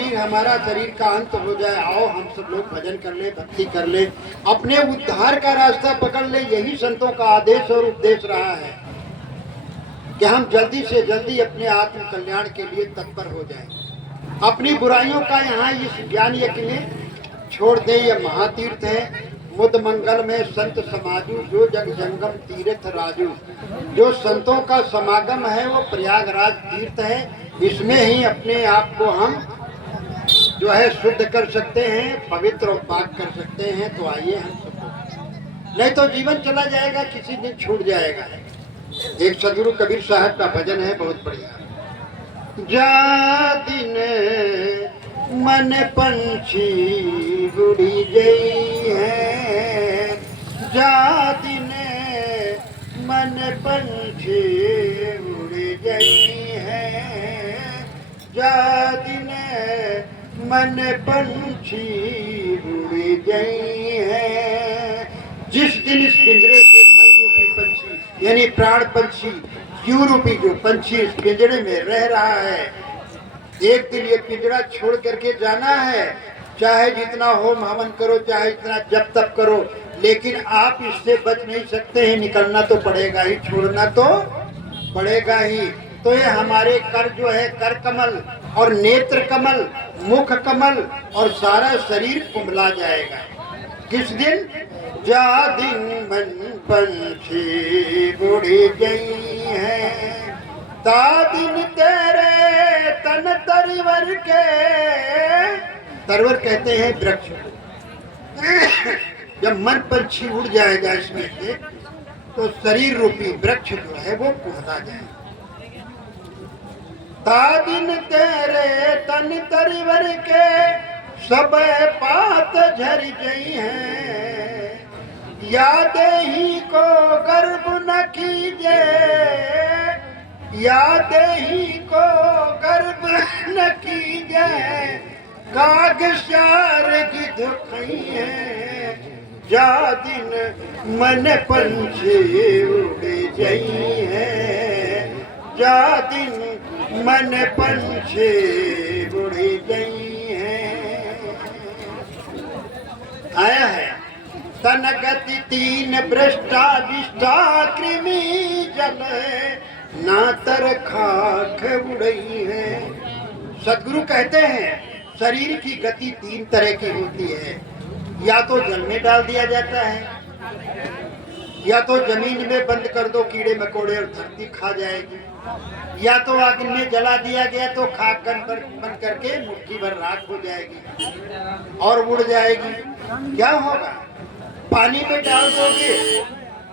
शरीर हमारा शरीर का अंत हो जाए, आओ हम सब लोग भजन कर ले, भक्ति कर ले, अपने उद्धार का रास्ता पकड़ ले। यही संतों का आदेश और उपदेश रहा है कि हम जल्दी से जल्दी अपने आत्म कल्याण के लिए तत्पर हो जाएं। अपनी बुराइयों का यहाँ इस ज्ञान यज्ञ में छोड़ दे। यह महातीर्थ है, मुद मंगल में संत समाजू, जो जग जंगम तीर्थ राजू। जो संतों का समागम है वो प्रयागराज तीर्थ है। इसमें ही अपने आप को हम जो है शुद्ध कर सकते हैं, पवित्र और पाक कर सकते हैं। तो आइए हम सब, नहीं तो जीवन चला जाएगा, किसी दिन छूट जाएगा। एक सदगुरु कबीर साहब का भजन है, बहुत बढ़िया। जा दिन मन पंछी उड़ी गई है, जा दिन मन पंछी उड़ी गई है, जा दिन मन पंछी उड़ी गई है। जिस दिन इस पिंजरे से मन रूपी पंछी यानी प्राण पंछी, जीव रूपी जो पंछी इस पिंजरे में रह रहा है, एक दिन ये पिंजरा छोड़ करके जाना है। चाहे जितना होम हवन करो, चाहे जितना जप तप करो, लेकिन आप इससे बच नहीं सकते हैं। निकलना तो पड़ेगा ही, छोड़ना तो पड़ेगा ही। तो ये हमारे कर जो है, कर कमल और नेत्र कमल, मुख कमल और सारा शरीर कुंभला जाएगा। किस दिन? जा दिन मन पंछी उड़ी गई है, ता दिन तेरे तन तरवर के, तरवर कहते हैं वृक्ष। जब मन पंछी उड़ जाएगा इसमें से, तो शरीर रूपी वृक्ष जो है वो कुंभला जाएगा। ता दिन तेरे तन तरवर के, सब पात झर गई है, याद ही को गर्भ न कीजे, याद ही को गर्भ न कीजे, काग श्यार गिद्ध खई है, जा दिन मन पंछी उड़ गई है, जा दिन मन पंछी उड़ गई है। आया है तन गति तीन भ्रष्टा विष्टा कृमि जल, ना तर खाक उड़ई है। सदगुरु कहते हैं शरीर की गति तीन तरह की होती है। या तो जल में डाल दिया जाता है, या तो जमीन में बंद कर दो, कीड़े मकोड़े और धरती खा जाएगी, या तो आग में जला दिया गया तो खाक बन करके मुट्ठी भर राख हो जाएगी और उड़ जाएगी। क्या होगा? पानी में डाल दोगे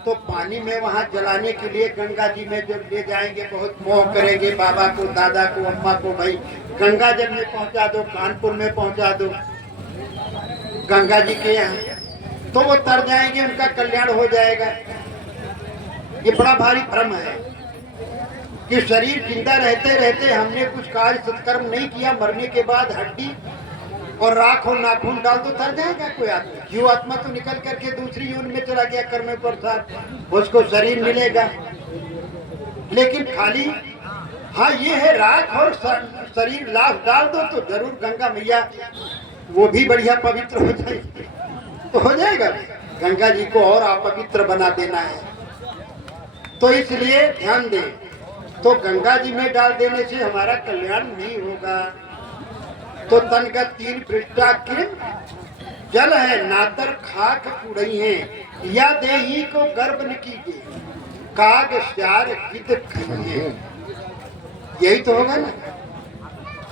तो पानी में वहाँ जलाने के लिए गंगा जी में जब ले जाएंगे, बहुत मोह करेंगे बाबा को, दादा को, अम्मा को, भाई गंगा जल में पहुँचा दो, कानपुर में पहुँचा दो गंगा जी के यहाँ, तो वो तर जाएंगे, उनका कल्याण हो जाएगा। ये बड़ा भारी भ्रम है कि शरीर जिंदा रहते रहते हमने कुछ कार्य सत्कर्म नहीं किया, मरने के बाद हड्डी और राख और नाखून डाल तो तर जाएगा कोई आदमी? जीव आत्मा तो निकल करके दूसरी यून में चला गया कर्म प्रसाद, उसको शरीर मिलेगा। लेकिन खाली हाँ ये है राख और शरीर लाश डाल दो तो जरूर गंगा मैया वो भी बढ़िया पवित्र हो जाएगी। तो हो जाएगा, गंगा जी को और अपवित्र बना देना है। तो इसलिए ध्यान दें, तो गंगा जी में डाल देने से हमारा कल्याण नहीं होगा। तो तन का तीन पृष्ठा के जल है, नातर खाक उड़ई है, या देही को गर्भ न कीजिए, काग श्यार गिद्ध खाइए। यही तो होगा ना।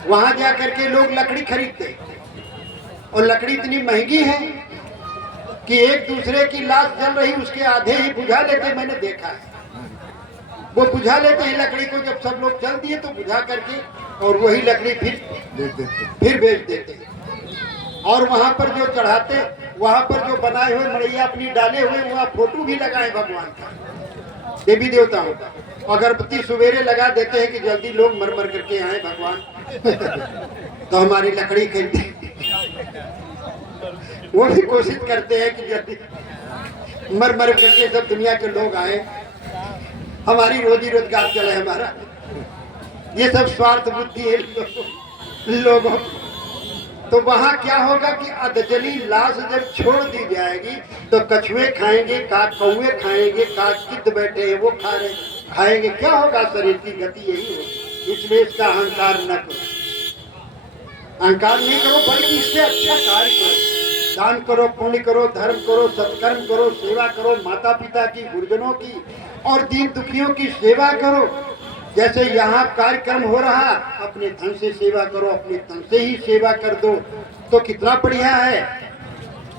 वहां जाकर के लोग लकड़ी खरीदते, और लकड़ी इतनी महंगी है कि एक दूसरे की लाश जल रही उसके आधे ही बुझा लेते। मैंने देखा है, वो बुझा लेते हैं लकड़ी को, जब सब लोग चल दिए तो बुझा करके और वही लकड़ी फिर बेच देते हैं। और वहां पर जो चढ़ाते, वहां पर जो बनाए हुए मड़ैया अपनी डाले हुए, वहां फोटो भी लगाए भगवान का, देवी देवताओं का, अगरबत्ती सवेरे लगा देते हैं कि जल्दी लोग मर मर करके आए भगवान तो हमारी लकड़ी खरीदे। वो भी कोशिश करते हैं कि जल्दी मर मर करके सब दुनिया के लोग आए, हमारी रोजी रोजगार चले हमारा। ये सब स्वार्थ बुद्धि है लोगों। तो वहां क्या होगा कि अधजली लाश जब छोड़ दी जाएगी तो कछुए खाएंगे, काग कौए खाएंगे, काग गिद्ध बैठे हैं वो खाएंगे। क्या होगा? शरीर की गति यही होगी। इसलिए इसका अहंकार न करो, अहंकार नहीं करो, बल्कि इससे अच्छा कार्य करो। दान करो, पुण्य करो, धर्म करो, सत्कर्म करो, सेवा करो, माता पिता की, गुरुजनों की और दीन दुखियों की सेवा करो। जैसे यहाँ कार्यक्रम हो रहा, अपने धन से सेवा करो, अपने धन से ही सेवा कर दो तो कितना बढ़िया है।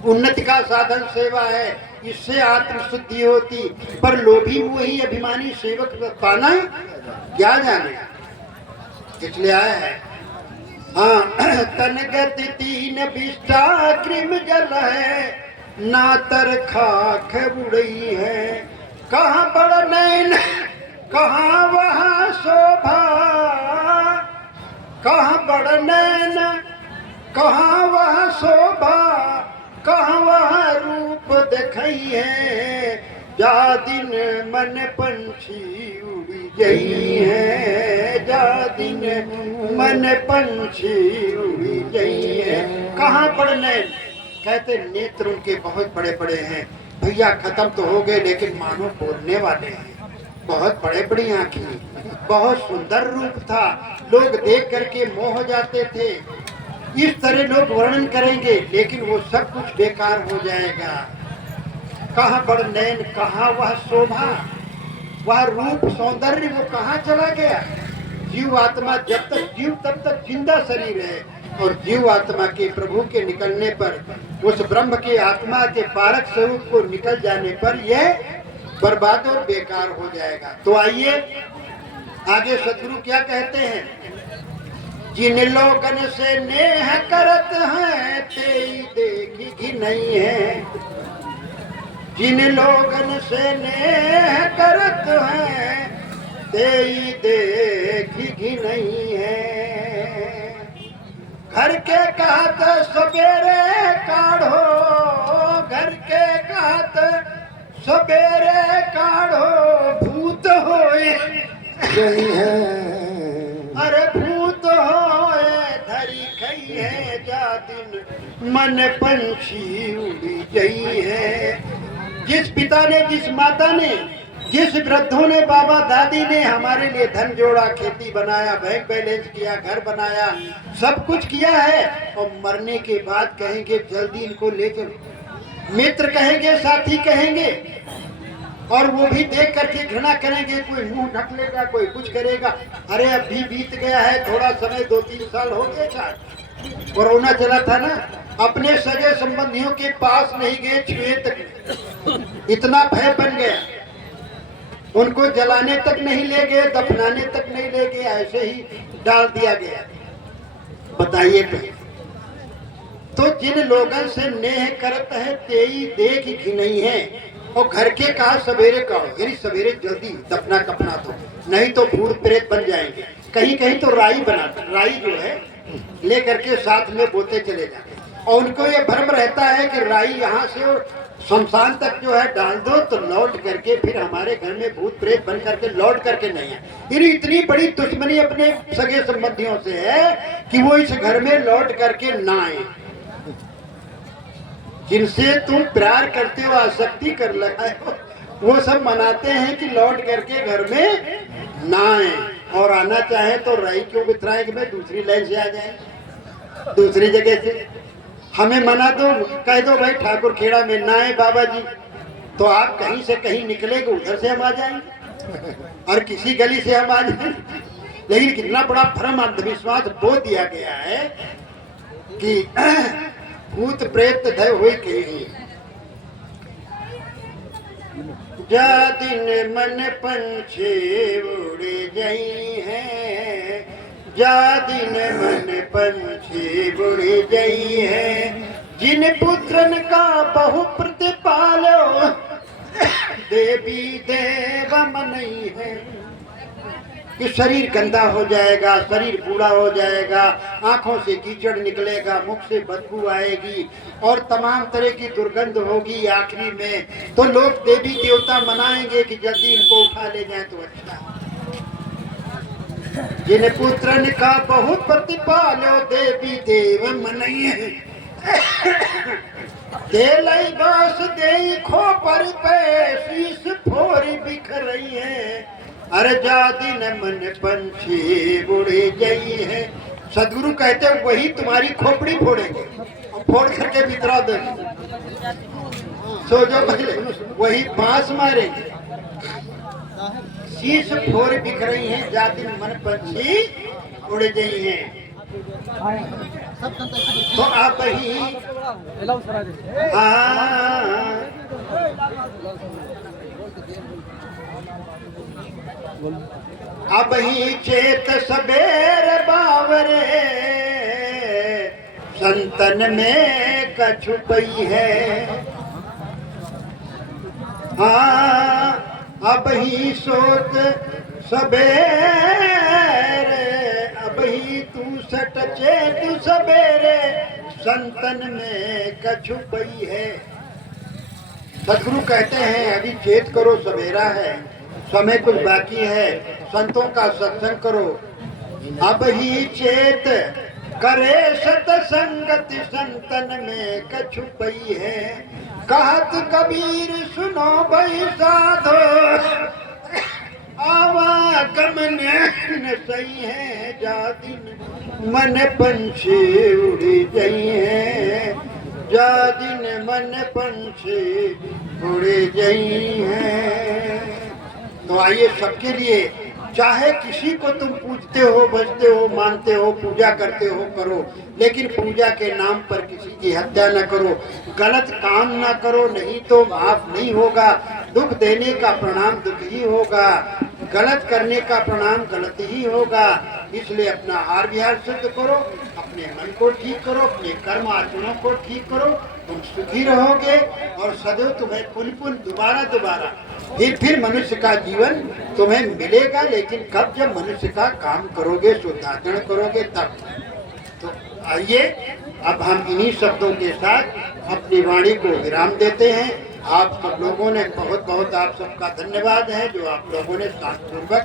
उन्नति का साधन सेवा है, इससे आत्मशुद्धि होती। पर लोभी मोही अभिमानी सेवक पाना क्या जाने, इसलिए आया है। हाँ, तनगत तीन बिष्टा कृम जल है, नातर खाख उड़ई है। कहाँ बड़ नैन कहाँ वहाँ शोभा, कहाँ बड़ नैन कहाँ वहाँ शोभा, कहाँ वहाँ रूप देखई है। जा दिन मन पंछी उड़ी गई है, जा दिन मन पंछी उड़ी गई है। कहाँ बड़ नैन, कहते नेत्र उनके बहुत बड़े बड़े हैं भैया, खत्म तो हो गए लेकिन मानो बोलने वाले हैं। बहुत बड़े बड़ी आंखें, बहुत सुंदर रूप था, लोग देख करके मोह हो जाते थे। इस तरह लोग वर्णन करेंगे लेकिन वो सब कुछ बेकार हो जाएगा। कहाँ बड़ नैन कहाँ वह शोभा, वह रूप सौंदर्य वो कहाँ चला गया। जीव आत्मा जब तक जीव तब तक जिंदा शरीर है, और जीव आत्मा के प्रभु के निकलने पर, उस ब्रह्म के आत्मा के पारक स्वरूप को निकल जाने पर यह बर्बाद और बेकार हो जाएगा। तो आइए आगे सदगुरु क्या कहते हैं। जिन लोगन से नेह करत हैं तेई देखी की नहीं है, जिन लोगन से नेह करत हैं तेई देखी की नहीं है। घर के कहत सवेरे काढ़ो, घर के कहत सवेरे काढ़ो, भूत होए गई है, अरे भूत होए धरी खई है। जा दिन मन पंछी उड़ी गई है। जिस पिता ने, जिस माता ने, जिस वृद्धों ने, बाबा दादी ने हमारे लिए धन जोड़ा, खेती बनाया, बैंक बैलेंस किया, घर बनाया, सब कुछ किया है, और मरने के बाद कहेंगे जल्दी इनको ले चलो। मित्र कहेंगे, साथी कहेंगे, और वो भी देख करके घृणा करेंगे। कोई मुंह ढक लेगा, कोई कुछ करेगा। अरे अभी बीत गया है थोड़ा समय, 2-3 साल हो गए, शायद कोरोना चला था ना। अपने सगे संबंधियों के पास नहीं गए, छुए तक, इतना भय बन गया। उनको जलाने तक नहीं ले गए, दफनाने तक नहीं ले गए, ऐसे ही डाल दिया गया। बताइए तो जिन लोगों से नेह करत है तेई देख ही नहीं है। और घर के कहा सवेरे का, यानी सवेरे जल्दी दफना कपना दो, नहीं तो भूत प्रेत बन जाएंगे। कहीं कहीं तो राई बनाते, राई जो है ले करके साथ में बोते चले जाते, और उनको ये भ्रम रहता है कि राई यहाँ से और शमशान तक जो है डाल दो तो लौट करके फिर हमारे घर में भूत प्रेत बन करके लौट करके नहीं है। यानी इतनी बड़ी दुश्मनी अपने सगे संबंधियों से है कि वो इस घर में लौट करके ना आए। जिनसे तुम प्यार करते हो, आसक्ति कर लगाए हो, वो सब मनाते हैं कि लौट करके घर में ना आए, और आना चाहे तो राई क्यों बितराए कि मैं दूसरी लाइन से आ जाए, दूसरी जगह से। हमें मना दो, कह दो भाई ठाकुर खेड़ा में ना आए बाबा जी, तो आप कहीं से कहीं निकलेंगे, उधर से हम आ जाएंगे, और किसी गली से हम आ जाएंगे। लेकिन कितना बड़ा भ्रम अंधविश्वास बो दिया गया है कि भूत प्रेत धय हुई कही। जा दिन मन पंछी उड़े गई है, जा दिन मन पंछी उड़े गई है। जिन पुत्रन का बहु प्रतिपालो, देवी देव मनई है। कि शरीर गंदा हो जाएगा, शरीर बूढ़ा हो जाएगा, आंखों से कीचड़ निकलेगा, मुख से बदबू आएगी, और तमाम तरह की दुर्गंध होगी। आखिरी में तो लोग देवी देवता मनाएंगे कि जल्दी इनको उठा ले जाए तो अच्छा। जिन पुत्रन का बहुत प्रतिपालो देवी देव मनइए देलई बास देई खोपर पे शीस फोरी बिखरई है। अरे जा दिन मन पंछी उड़े गई है। सदगुरु कहते हैं वही तुम्हारी खोपड़ी फोड़ेंगे और फोड़ करके बितरा देंगे। सो जो पहले वही बांस मारेंगे। शीश फोर बिख रही है, जा दिन मन पंछी उड़ गई है। तो आप ही अब ही चेत सबेर बावरे संतन में कछु पई है। हाँ अब ही सोत सबेरे अब ही तू सट चेत सबेरे संतन में कछु पई है। सदगुरु कहते हैं अभी चेत करो, सवेरा है, समय कुछ बाकी है, संतों का सत्संग करो। अब ही चेत करे सतसंगति संतन में कछु पई है। कहत कबीर सुनो भाई साधो आवागमन न सही है। जा दिन मन पंछी उड़ी गई है, जा दिन मन पंछी उड़ी गई है। तो आइए सबके लिए, चाहे किसी को तुम पूजते हो, बजते हो, मानते हो, पूजा करते हो, करो, लेकिन पूजा के नाम पर किसी की हत्या न करो, गलत काम न करो, नहीं तो माफ नहीं होगा। दुख देने का प्रणाम दुख ही होगा, गलत करने का प्रणाम गलत ही होगा। इसलिए अपना हार विहार शुद्ध करो, अपने मन को ठीक करो, अपने कर्म आचरणों को ठीक करो, तुम सुखी रहोगे और सदैव तुम्हें पुनः पुनः दोबारा फिर मनुष्य का जीवन तुम्हें मिलेगा। लेकिन कब, जब मनुष्य का काम करोगे, शुद्धाचरण करोगे तब। तो आइए अब हम इन्हीं शब्दों के साथ अपनी वाणी को विराम देते हैं। आप सब लोगों ने बहुत बहुत आप सबका धन्यवाद है जो आप लोगों ने शांतिपूर्वक